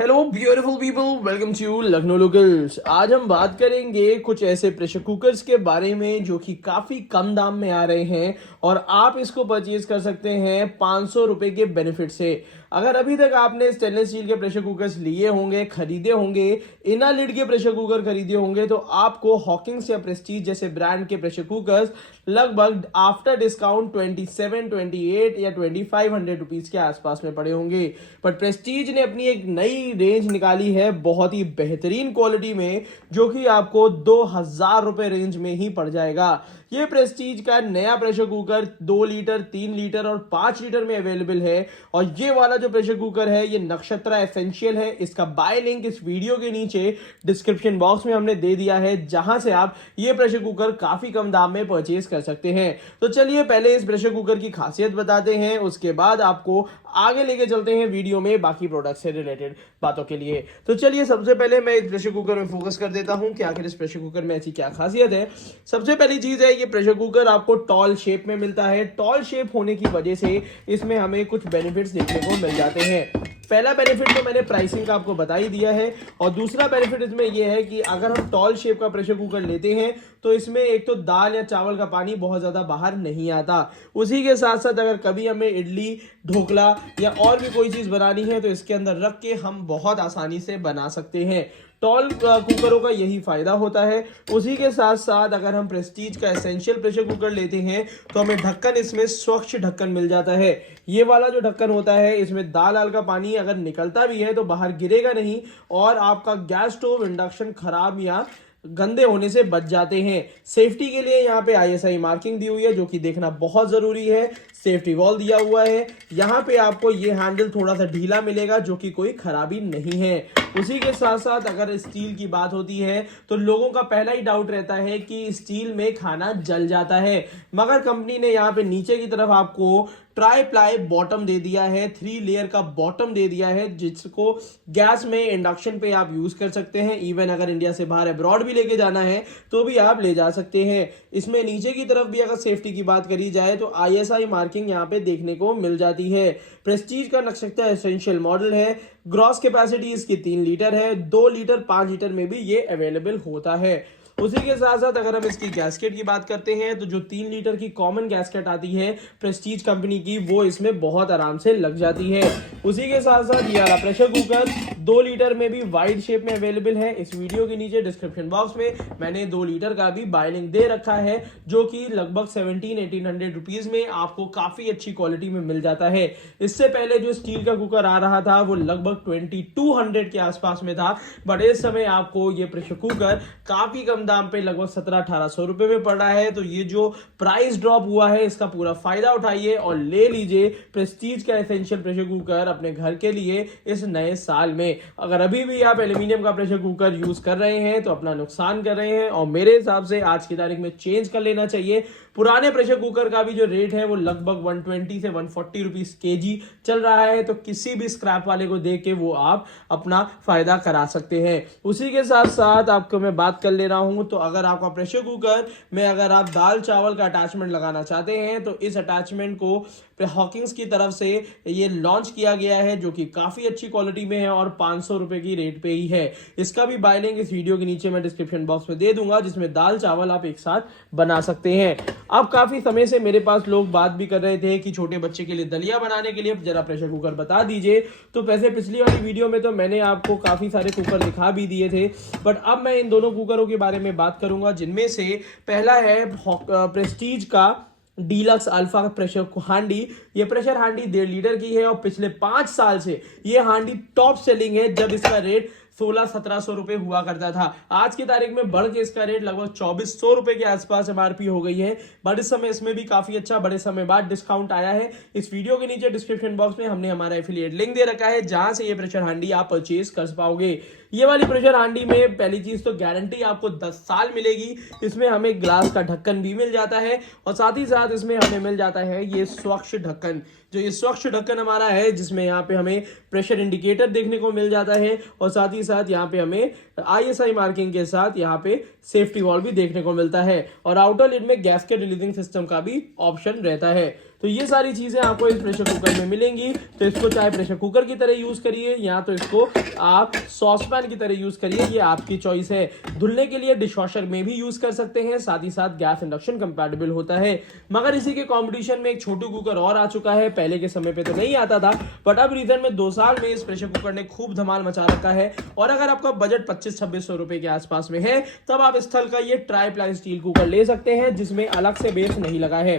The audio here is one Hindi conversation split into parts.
Hello beautiful people, welcome to Lucknow locals. आज हम बात करेंगे कुछ ऐसे प्रेशर कुकर्स के बारे में जो कि काफ़ी कम दाम में आ रहे हैं और आप इसको परचेज कर सकते हैं 500 रुपये के बेनिफिट से। अगर अभी तक आपने स्टेनलेस स्टील के प्रेशर कुकर्स लिए होंगे, खरीदे होंगे, इना लिड के प्रेशर कुकर खरीदे होंगे, तो आपको हॉकिंग्स या प्रेस्टीज जैसे ब्रांड के प्रेशर कुकर्स लगभग आफ्टर डिस्काउंट 27, 28 या 2500 रुपीज़ के आसपास में पड़े होंगे। बट प्रेस्टीज ने अपनी एक नई रेंज निकाली है बहुत ही बेहतरीन क्वालिटी में, जो कि आपको 2000 रुपए रेंज में ही पड़ जाएगा। ये प्रेस्टीज का नया प्रेशर कुकर 2 लीटर, 3 लीटर और 5 लीटर में अवेलेबल है। और ये वाला जो प्रेशर कुकर है ये नक्षत्रा एसेंशियल है। इसका बाय लिंक इस वीडियो के नीचे डिस्क्रिप्शन बॉक्स में हमने दे दिया है, जहां से आप ये प्रेशर कुकर काफी कम दाम में परचेज कर सकते हैं। तो चलिए पहले इस प्रेशर कुकर की खासियत बताते हैं, उसके बाद आपको आगे लेके चलते हैं वीडियो में बाकी प्रोडक्ट से रिलेटेड बातों के लिए। तो चलिए सबसे पहले मैं इस प्रेशर कुकर में फोकस कर देता हूं कि आखिर इस प्रेशर कुकर में ऐसी क्या खासियत है। सबसे पहली चीज है, ये प्रेशर कुकर आपको टॉल शेप में मिलता है। टॉल शेप होने की वजह से इसमें हमें कुछ बेनिफिट्स देखने को मिल जाते हैं। पहला बेनिफिट तो मैंने प्राइसिंग का आपको बता ही दिया है, और दूसरा बेनिफिट इसमें यह है कि अगर हम टॉल शेप का प्रेशर कुकर लेते हैं तो इसमें एक तो दाल या चावल का पानी बहुत ज्यादा बाहर नहीं आता। उसी के साथ साथ अगर कभी हमें इडली, ढोकला या और भी कोई चीज बनानी है तो इसके अंदर रख के हम बहुत आसानी से बना सकते हैं। टॉल कुकरों का यही फायदा होता है। उसी के साथ साथ अगर हम प्रेस्टीज का एसेंशियल प्रेशर कुकर लेते हैं तो हमें ढक्कन इसमें स्वच्छ ढक्कन मिल जाता है। ये वाला जो ढक्कन होता है इसमें दाल आल का पानी अगर निकलता भी है तो बाहर गिरेगा नहीं और आपका गैस स्टोव, इंडक्शन खराब या गंदे होने से बच जाते हैं। सेफ्टी के लिए यहाँ पे आईएसआई मार्किंग दी हुई है, जो कि देखना बहुत जरूरी है। सेफ्टी वॉल दिया हुआ है। यहाँ पे आपको ये हैंडल थोड़ा सा ढीला मिलेगा, जो कि कोई खराबी नहीं है। उसी के साथ साथ अगर स्टील की बात होती है तो लोगों का पहला ही डाउट रहता है कि स्टील में खाना जल जाता है, मगर कंपनी ने यहाँ पे नीचे की तरफ आपको ट्राई प्लाई बॉटम दे दिया है, 3 लेयर का बॉटम दे दिया है, जिसको गैस में, इंडक्शन पे आप यूज कर सकते हैं। इवन अगर इंडिया से बाहर अब्रॉड भी लेके जाना है तो भी आप ले जा सकते हैं। इसमें नीचे की तरफ भी अगर सेफ्टी की बात करी जाए तो आईएसआई मार्किंग यहाँ पे देखने को मिल जाती है। प्रेस्टीज का नक्षत्रा एसेंशियल मॉडल है। ग्रॉस कैपेसिटी इसकी 3 लीटर है। 2 लीटर, 5 लीटर में भी ये अवेलेबल होता है। उसी के साथ साथ अगर हम इसकी गैस्केट की बात करते हैं तो जो 3 लीटर की कॉमन गैस्केट आती है प्रेस्टीज कंपनी की, वो इसमें बहुत आराम से लग जाती है। उसी के साथ साथ ये वाला प्रेशर कुकर 2 लीटर में भी वाइड शेप में अवेलेबल है। इस वीडियो के नीचे डिस्क्रिप्शन बॉक्स में मैंने 2 लीटर का भी बाय लिंक दे रखा है, जो कि लगभग 1700-1800 रुपीज में आपको काफी अच्छी क्वालिटी में मिल जाता है। इससे पहले जो स्टील का कुकर आ रहा था वो लगभग 2200 के आसपास में था, बट इस समय आपको ये प्रेशर कुकर काफी कम दाम पे लगभग 1700-1800 रुपए में पड़ रहा है। तो ये जो प्राइस ड्रॉप हुआ है इसका पूरा फायदा उठाइए और ले लीजिए प्रेस्टीज का एसेंशियल प्रेशर कुकर अपने घर के लिए इस नए साल में। अगर अभी भी आप एल्यूमिनियम का प्रेशर कुकर यूज कर रहे हैं तो अपना नुकसान कर रहे हैं, और मेरे हिसाब से आज की तारीख में चेंज कर लेना चाहिए। पुराने प्रेशर कुकर का भी जो रेट है वो लगभग 120 से 140 रुपीज केजी चल रहा है, तो किसी भी स्क्रैप वाले को देख के वो आप अपना फायदा करा सकते हैं। उसी के साथ साथ आपको मैं बात कर ले रहा हूं, तो अगर आपका प्रेशर कुकर में अगर आप दाल चावल का अटैचमेंट लगाना चाहते हैं तो इस अटैचमेंट को हॉकिंग्स की तरफ से ये लॉन्च किया गया है, जो कि काफी अच्छी क्वालिटी में है और 500 रुपए की रेट पे ही है। इसका भी बाय लिंक इस वीडियो के नीचे मैं डिस्क्रिप्शन बॉक्स में दे दूंगा, जिसमें दाल चावल आप एक साथ बना सकते हैं। अब काफी समय से मेरे पास लोग बात भी कर रहे थे कि छोटे बच्चे के लिए दलिया बनाने के लिए जरा प्रेशर कुकर बता दीजिए। तो वैसे पिछली वाली वीडियो में तो मैंने आपको काफी सारे कुकर दिखा भी दिए थे, बट अब मैं इन दोनों कुकरों के बारे में बात करूंगा, जिनमें से पहला है प्रेस्टीज का डीलक्स अल्फा प्रेशर हांडी। ये प्रेशर हांडी 1.5 लीटर की है और पिछले 5 साल से ये हांडी टॉप सेलिंग है, जब इसका रेट 1600-1700 रुपए हुआ करता था। आज की तारीख में बढ़ के इसका रेट लगभग 2400 रुपए के आसपास एमआरपी हो गई है। बट इस समय इसमें भी काफी अच्छा बड़े समय बाद डिस्काउंट आया है। इस वीडियो के नीचे डिस्क्रिप्शन बॉक्स में हमने हमारा एफिलिएट लिंक दे रखा है, जहां से ये प्रेशर हांडी आप परचेज कर पाओगे। ये वाली प्रेशर हांडी में पहली चीज तो गारंटी आपको 10 साल मिलेगी। इसमें हमें ग्लास का ढक्कन भी मिल जाता है और साथ ही साथ इसमें हमें मिल जाता है ये स्वच्छ ढक्कन। जो ये स्वच्छ ढक्कन हमारा है, जिसमें यहाँ पे हमें प्रेशर इंडिकेटर देखने को मिल जाता है और साथ ही साथ यहाँ पे हमें आईएसआई मार्किंग के साथ यहाँ पे सेफ्टी वॉल भी देखने को मिलता है, और आउटर लिड में गैस के रिलीजिंग सिस्टम का भी ऑप्शन रहता है। तो ये सारी चीजें आपको इस प्रेशर कुकर में मिलेंगी। तो इसको चाहे प्रेशर कुकर की तरह यूज करिए या तो इसको आप सॉस पैन की तरह यूज करिए, ये आपकी चॉइस है। धुलने के लिए डिश वॉशर में भी यूज कर सकते हैं, साथ ही साथ गैस इंडक्शन कंपैटिबल होता है। मगर इसी के कंपटीशन में एक छोटू कुकर और आ चुका है, पहले के समय पे तो नहीं आता था, बट अब रीजन में 2 साल में इस प्रेशर कुकर ने खूब धमाल मचा रखा है। और अगर आपका बजट 2500-2600 रुपए के आसपास में है, तब आप स्थल का ये ट्राई प्लाई स्टील कुकर ले सकते हैं, जिसमें अलग से बेस नहीं लगा है।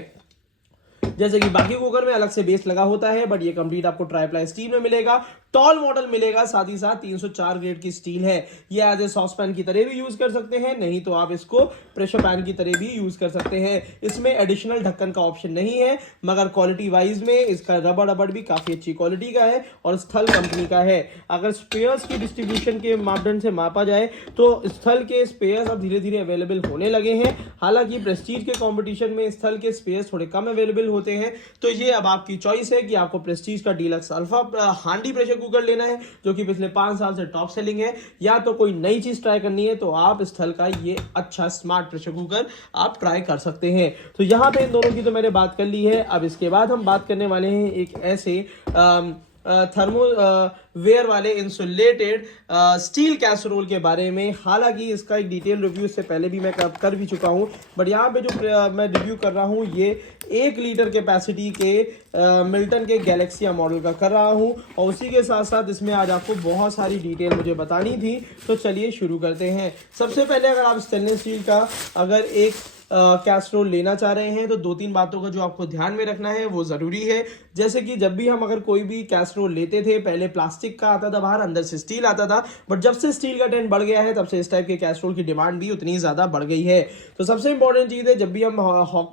जैसे कि बाकी कुकर में अलग से बेस लगा होता है, बट ये कंप्लीट आपको ट्राईप्लाई स्टील में मिलेगा। टॉल मॉडल मिलेगा, साथ ही साथ 304 ग्रेड की स्टील है। ये एज ए सॉस पैन की तरह भी यूज कर सकते हैं, नहीं तो आप इसको प्रेशर पैन की तरह भी यूज कर सकते हैं। इसमें एडिशनल ढक्कन का ऑप्शन नहीं है, मगर क्वालिटी वाइज में इसका रबड़ भी काफी अच्छी क्वालिटी का है और स्थल कंपनी का है। अगर स्पेयर्स की डिस्ट्रीब्यूशन के मापदंड से मापा जाए तो स्थल के स्पेयर्स अब धीरे धीरे अवेलेबल होने लगे हैं। हालांकि प्रेस्टीज के कॉम्पिटिशन में स्थल के स्पेयर्स थोड़े कम अवेलेबल होते हैं, तो ये अब आपकी चॉइस है कि आपको प्रेस्टीज का डीलक्स अल्फा हांडी प्रेशर कुकर लेना है, जो कि पिछले 5 साल से टॉप सेलिंग है, या तो कोई नई चीज ट्राई करनी है, तो आप स्थल का ये अच्छा स्मार्ट प्रेशर कुकर आप ट्राई कर सकते हैं। तो यहां पे इन दोनों की तो मैंने बात कर ली है। अब इसके बाद हम बात करने वाले हैं एक ऐसे थर्मो वेयर वाले इंसुलेटेड स्टील कैसरोल के बारे में। हालांकि इसका एक डिटेल रिव्यू इससे पहले भी मैं कर भी चुका हूं, बट यहाँ पे जो मैं रिव्यू कर रहा हूं ये 1 लीटर कैपेसिटी के मिल्टन के गैलेक्सिया मॉडल का कर रहा हूं, और उसी के साथ साथ इसमें आज आपको बहुत सारी डिटेल मुझे बतानी थी। तो चलिए शुरू करते हैं। सबसे पहले अगर आप स्टेनलेस स्टील का अगर एक कैसरोल लेना चाह रहे हैं, तो 2-3 बातों का जो आपको ध्यान में रखना है वो जरूरी है। जैसे कि जब भी हम अगर कोई भी कैसरोल लेते थे, पहले प्लास्टिक का आता था बाहर, अंदर से स्टील आता था, बट जब से स्टील का ट्रेंड बढ़ गया है, तब से इस टाइप के कैसरोल की डिमांड भी उतनी ज्यादा बढ़ गई है। तो सबसे इंपॉर्टेंट चीज है, जब भी हम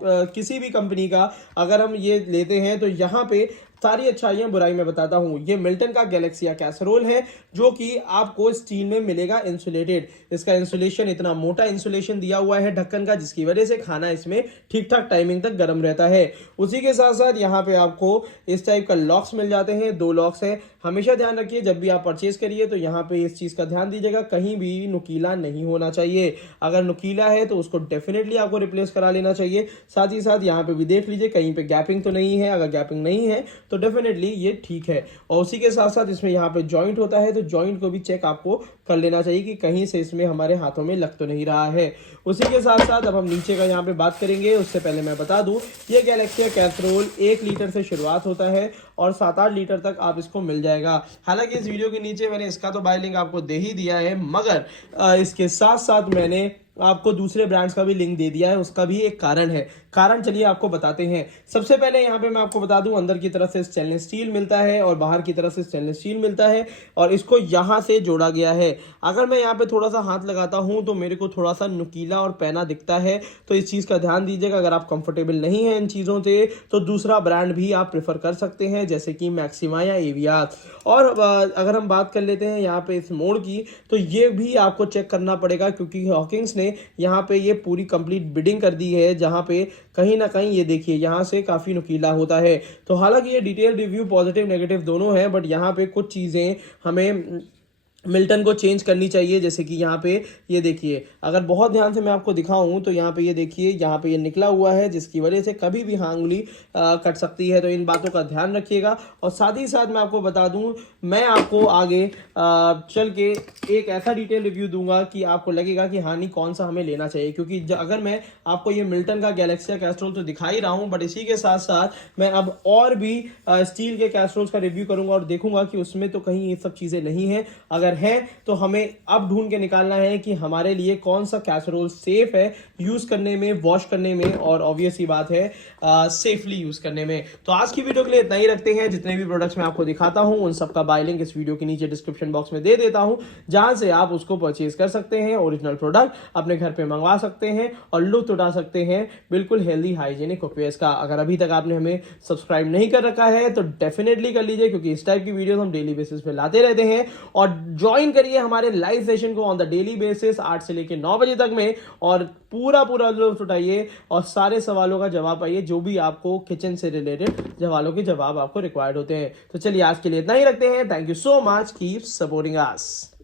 किसी भी कंपनी का अगर हम ये लेते हैं, तो यहाँ पे सारी अच्छाइयां बुराई मैं बताता हूं। ये मिल्टन का गैलेक्सिया कैसरोल है, जो कि आपको स्टील में मिलेगा इंसुलेटेड। इसका इंसुलेशन इतना मोटा इंसुलेशन दिया हुआ है ढक्कन का, जिसकी वजह से खाना इसमें ठीक ठाक टाइमिंग तक गर्म रहता है। उसी के साथ साथ यहाँ पे आपको इस टाइप का लॉक्स मिल जाते हैं, 2 लॉक्स है। हमेशा ध्यान रखिए जब भी आप परचेज करिए तो यहाँ पे इस चीज का ध्यान दीजिएगा, कहीं भी नुकीला नहीं होना चाहिए। अगर नुकीला है तो उसको डेफिनेटली आपको रिप्लेस करा लेना चाहिए। साथ ही साथ यहाँ पे भी देख लीजिए कहीं पे गैपिंग तो नहीं है, अगर गैपिंग नहीं है तो डेफिनेटली ये ठीक है। और उसी के साथ साथ इसमें यहाँ पे जॉइंट होता है, तो जॉइंट को भी चेक आपको कर लेना चाहिए कि कहीं से इसमें हमारे हाथों में लग तो नहीं रहा है। उसी के साथ साथ अब हम नीचे का यहाँ पे बात करेंगे, उससे पहले मैं बता दूं ये गैलेक्सिया कैसरोल 1 लीटर से शुरुआत होता है और 7-8 लीटर तक आप इसको मिल जाएगा। हालांकि इस वीडियो के नीचे मैंने इसका तो बाय लिंक आपको दे ही दिया है, मगर इसके साथ साथ मैंने आपको दूसरे ब्रांड्स का भी लिंक दे दिया है। उसका भी एक कारण है, कारण चलिए आपको बताते हैं। सबसे पहले यहाँ पे मैं आपको बता दूं, अंदर की तरफ से स्टेनलेस स्टील मिलता है और बाहर की तरफ से स्टेनलेस स्टील मिलता है, और इसको यहाँ से जोड़ा गया है। अगर मैं यहाँ पे थोड़ा सा हाथ लगाता हूँ तो मेरे को थोड़ा सा नुकीला और पैना दिखता है, तो इस चीज़ का ध्यान दीजिएगा। अगर आप कंफर्टेबल नहीं है इन चीज़ों से, तो दूसरा ब्रांड भी आप प्रेफर कर सकते हैं, जैसे कि मैक्सिमा या एवियास। और अगर हम बात कर लेते हैं यहाँ पे इस मोड की, तो ये भी आपको चेक करना पड़ेगा, क्योंकि हॉकिंग्स ने यहाँ पे ये पूरी कंप्लीट बिडिंग कर दी है, जहाँ पे कहीं ना कहीं ये देखिए यहाँ से काफी नुकीला होता है। तो हालांकि ये डिटेल रिव्यू पॉजिटिव नेगेटिव दोनों है, बट यहाँ पे कुछ चीजें हमें मिल्टन को चेंज करनी चाहिए। जैसे कि यहाँ पे ये देखिए, अगर बहुत ध्यान से मैं आपको दिखाऊं तो यहाँ पे ये देखिए, यहाँ पे ये निकला हुआ है, जिसकी वजह से कभी भी उंगली कट सकती है। तो इन बातों का ध्यान रखिएगा। और साथ ही साथ मैं आपको बता दूं, मैं आपको आगे चल के एक ऐसा डिटेल रिव्यू दूंगा कि आपको लगेगा कि हाँ नहीं कौन सा हमें लेना चाहिए। क्योंकि अगर मैं आपको ये मिल्टन का गैलेक्सिया कैसरोल तो दिखा ही रहा हूँ, बट इसी के साथ साथ मैं अब और भी स्टील के कैसरोल्स का रिव्यू करूंगा और देखूंगा कि उसमें तो कहीं ये सब चीजें नहीं है। अगर है तो हमें अब ढूंढ के निकालना है कि हमारे लिए कौन सा कैसरोल सेफ है यूज करने में, वॉश करने में, और ऑब्वियस ही बात है सेफली यूज करने में। तो आज की वीडियो के लिए इतना ही रखते हैं। जितने भी प्रोडक्ट्स मैं आपको दिखाता हूं उन सबका बाय लिंक इस वीडियो के नीचे डिस्क्रिप्शन बॉक्स में दे देता हूं, जहां से आप उसको परचेज कर सकते हैं, ओरिजिनल प्रोडक्ट अपने घर पे मंगवा सकते हैं और लुत्फ उठा सकते हैं बिल्कुल हेल्दी हाइजीनिक कुकवेयर्स का। अगर अभी तक आपने हमें सब्सक्राइब नहीं कर रखा है तो डेफिनेटली कर लीजिए, क्योंकि इस टाइप की वीडियो हम डेली बेसिस पे लाते रहते हैं। और ज्वाइन करिए हमारे लाइव सेशन को ऑन द डेली बेसिस 8 से लेकर 9 बजे तक में, और पूरा लुत्फ उठाइए और सारे सवालों का जवाब पाइए, जो भी आपको किचन से रिलेटेड सवालों के जवाब आपको रिक्वायर्ड होते हैं। तो चलिए आज के लिए इतना ही रखते हैं। Thank you so much, keep supporting us.